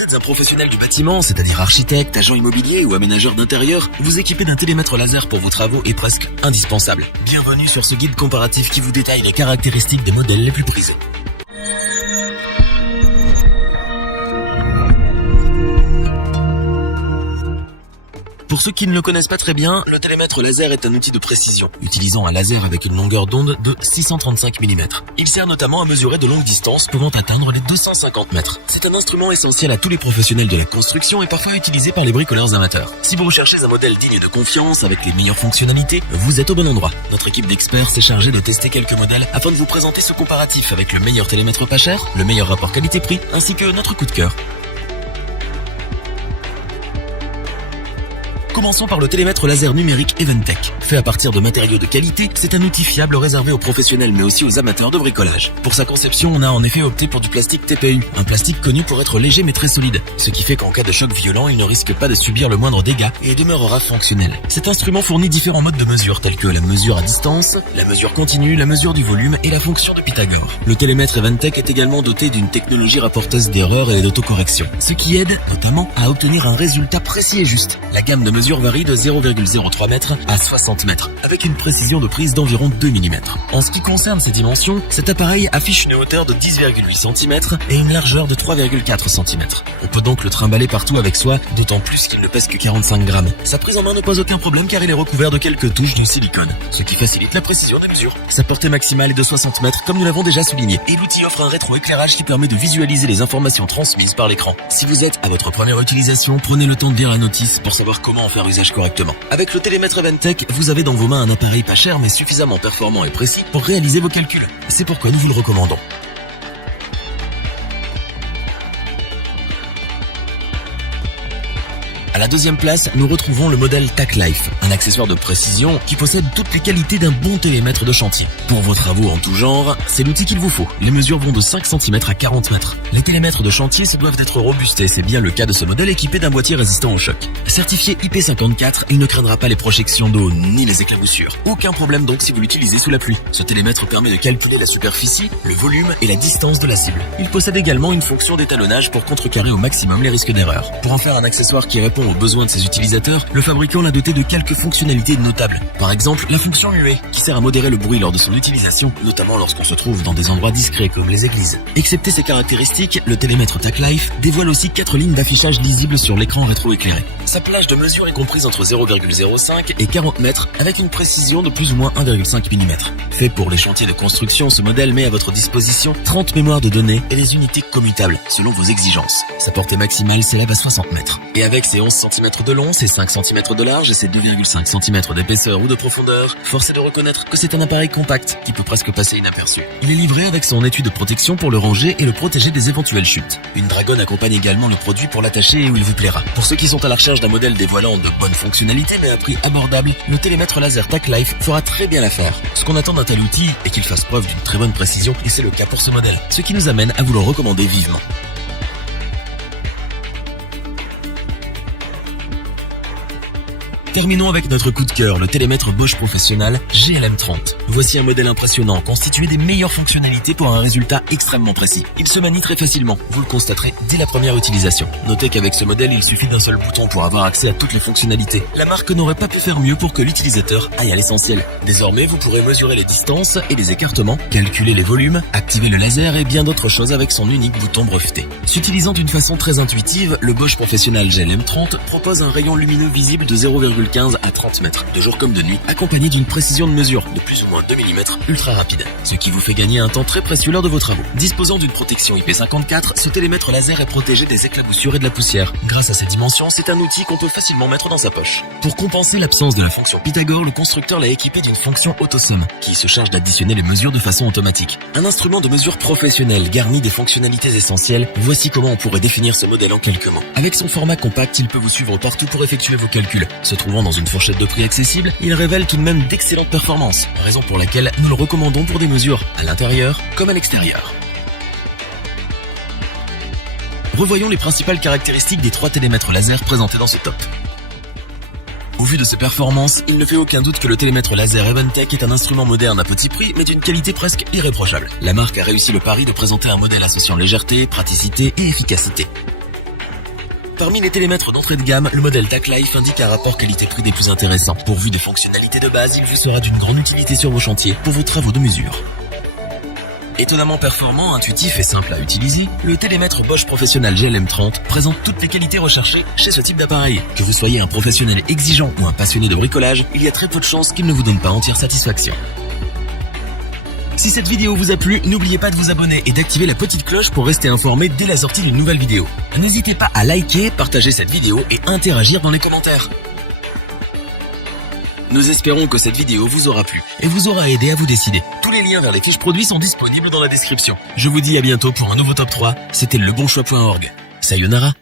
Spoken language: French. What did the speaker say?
Vous êtes un professionnel du bâtiment, c'est-à-dire architecte, agent immobilier ou aménageur d'intérieur, vous équiper d'un télémètre laser pour vos travaux est presque indispensable. Bienvenue sur ce guide comparatif qui vous détaille les caractéristiques des modèles les plus prisés. Pour ceux qui ne le connaissent pas très bien, le télémètre laser est un outil de précision, utilisant un laser avec une longueur d'onde de 635 mm. Il sert notamment à mesurer de longues distances pouvant atteindre les 250 mètres. C'est un instrument essentiel à tous les professionnels de la construction et parfois utilisé par les bricoleurs amateurs. Si vous recherchez un modèle digne de confiance avec les meilleures fonctionnalités, vous êtes au bon endroit. Notre équipe d'experts s'est chargée de tester quelques modèles afin de vous présenter ce comparatif avec le meilleur télémètre pas cher, le meilleur rapport qualité-prix, ainsi que notre coup de cœur. Commençons par le télémètre laser numérique Eventech. Fait à partir de matériaux de qualité, c'est un outil fiable réservé aux professionnels mais aussi aux amateurs de bricolage. Pour sa conception, on a en effet opté pour du plastique TPU, un plastique connu pour être léger mais très solide, ce qui fait qu'en cas de choc violent, il ne risque pas de subir le moindre dégât et demeurera fonctionnel. Cet instrument fournit différents modes de mesure tels que la mesure à distance, la mesure continue, la mesure du volume et la fonction de Pythagore. Le télémètre Eventech est également doté d'une technologie rapporteuse d'erreurs et d'autocorrection, ce qui aide notamment à obtenir un résultat précis et juste. La gamme de mesure varie de 0,03 m à 60 mètres, avec une précision de prise d'environ 2 mm. En ce qui concerne ses dimensions, cet appareil affiche une hauteur de 10,8 cm et une largeur de 3,4 cm. On peut donc le trimballer partout avec soi, d'autant plus qu'il ne pèse que 45 grammes. Sa prise en main ne pose aucun problème car il est recouvert de quelques touches de silicone, ce qui facilite la précision des mesures. Sa portée maximale est de 60 mètres comme nous l'avons déjà souligné, et l'outil offre un rétroéclairage qui permet de visualiser les informations transmises par l'écran. Si vous êtes à votre première utilisation, prenez le temps de lire la notice pour savoir comment en faire usage correctement. Avec le télémètre Eventech, vous avez dans vos mains un appareil pas cher mais suffisamment performant et précis pour réaliser vos calculs. C'est pourquoi nous vous le recommandons. À la deuxième place, nous retrouvons le modèle TACLife, un accessoire de précision qui possède toutes les qualités d'un bon télémètre de chantier. Pour vos travaux en tout genre, c'est l'outil qu'il vous faut. Les mesures vont de 5 cm à 40 mètres. Les télémètres de chantier se doivent d'être robustes et c'est bien le cas de ce modèle équipé d'un boîtier résistant au choc. Certifié IP54, il ne craindra pas les projections d'eau ni les éclaboussures. Aucun problème donc si vous l'utilisez sous la pluie. Ce télémètre permet de calculer la superficie, le volume et la distance de la cible. Il possède également une fonction d'étalonnage pour contrecarrer au maximum les risques d'erreur. Pour en faire un accessoire qui répond aux besoins de ses utilisateurs, le fabricant l'a doté de quelques fonctionnalités notables. Par exemple, la fonction UV, qui sert à modérer le bruit lors de son utilisation, notamment lorsqu'on se trouve dans des endroits discrets comme les églises. Excepté ces caractéristiques, le télémètre TACLife dévoile aussi 4 lignes d'affichage lisibles sur l'écran rétroéclairé. Sa plage de mesure est comprise entre 0,05 et 40 mètres, avec une précision de plus ou moins 1,5 mm. Fait pour les chantiers de construction, ce modèle met à votre disposition 30 mémoires de données et des unités commutables, selon vos exigences. Sa portée maximale s'élève à 60 mètres. Et avec ses 11 cm de long, ses 5 cm de large et ses 2,5 cm d'épaisseur ou de profondeur, force est de reconnaître que c'est un appareil compact qui peut presque passer inaperçu. Il est livré avec son étui de protection pour le ranger et le protéger des éventuelles chutes. Une dragonne accompagne également le produit pour l'attacher et où il vous plaira. Pour ceux qui sont à la recherche d'un modèle dévoilant de bonnes fonctionnalités mais à prix abordable, le télémètre laser TACLife fera très bien l'affaire. Ce qu'on attend d'un tel outil est qu'il fasse preuve d'une très bonne précision et c'est le cas pour ce modèle. Ce qui nous amène à vous le recommander vivement. Terminons avec notre coup de cœur, le télémètre Bosch Professionnal GLM30. Voici un modèle impressionnant, constitué des meilleures fonctionnalités pour un résultat extrêmement précis. Il se manie très facilement, vous le constaterez dès la première utilisation. Notez qu'avec ce modèle, il suffit d'un seul bouton pour avoir accès à toutes les fonctionnalités. La marque n'aurait pas pu faire mieux pour que l'utilisateur aille à l'essentiel. Désormais, vous pourrez mesurer les distances et les écartements, calculer les volumes, activer le laser et bien d'autres choses avec son unique bouton breveté. S'utilisant d'une façon très intuitive, le Bosch Professionnal GLM30 propose un rayon lumineux visible de 0,15 à 30 mètres, de jour comme de nuit, accompagné d'une précision de mesure de plus ou moins 2 mm ultra rapide, ce qui vous fait gagner un temps très précieux lors de vos travaux. Disposant d'une protection IP54, ce télémètre laser est protégé des éclaboussures et de la poussière. Grâce à ses dimensions, c'est un outil qu'on peut facilement mettre dans sa poche. Pour compenser l'absence de la fonction Pythagore, le constructeur l'a équipé d'une fonction AutoSum, qui se charge d'additionner les mesures de façon automatique. Un instrument de mesure professionnel garni des fonctionnalités essentielles, voici comment on pourrait définir ce modèle en quelques mots. Avec son format compact, il peut vous suivre partout pour effectuer vos calculs. Se trouvant dans une fourchette de prix accessible, il révèle tout de même d'excellentes performances, raison pour laquelle nous le recommandons pour des mesures à l'intérieur comme à l'extérieur. Revoyons les principales caractéristiques des 3 télémètres laser présentés dans ce top. Au vu de ses performances, il ne fait aucun doute que le télémètre laser Eventech est un instrument moderne à petit prix, mais d'une qualité presque irréprochable. La marque a réussi le pari de présenter un modèle associant légèreté, praticité et efficacité. Parmi les télémètres d'entrée de gamme, le modèle TAC-Life indique un rapport qualité-prix des plus intéressants. Pourvu de fonctionnalités de base, il vous sera d'une grande utilité sur vos chantiers pour vos travaux de mesure. Étonnamment performant, intuitif et simple à utiliser, le télémètre Bosch Professionnal GLM30 présente toutes les qualités recherchées chez ce type d'appareil. Que vous soyez un professionnel exigeant ou un passionné de bricolage, il y a très peu de chances qu'il ne vous donne pas entière satisfaction. Si cette vidéo vous a plu, n'oubliez pas de vous abonner et d'activer la petite cloche pour rester informé dès la sortie d'une nouvelle vidéo. N'hésitez pas à liker, partager cette vidéo et interagir dans les commentaires. Nous espérons que cette vidéo vous aura plu et vous aura aidé à vous décider. Tous les liens vers les fiches produits sont disponibles dans la description. Je vous dis à bientôt pour un nouveau top 3. C'était lebonchoix.org. Sayonara.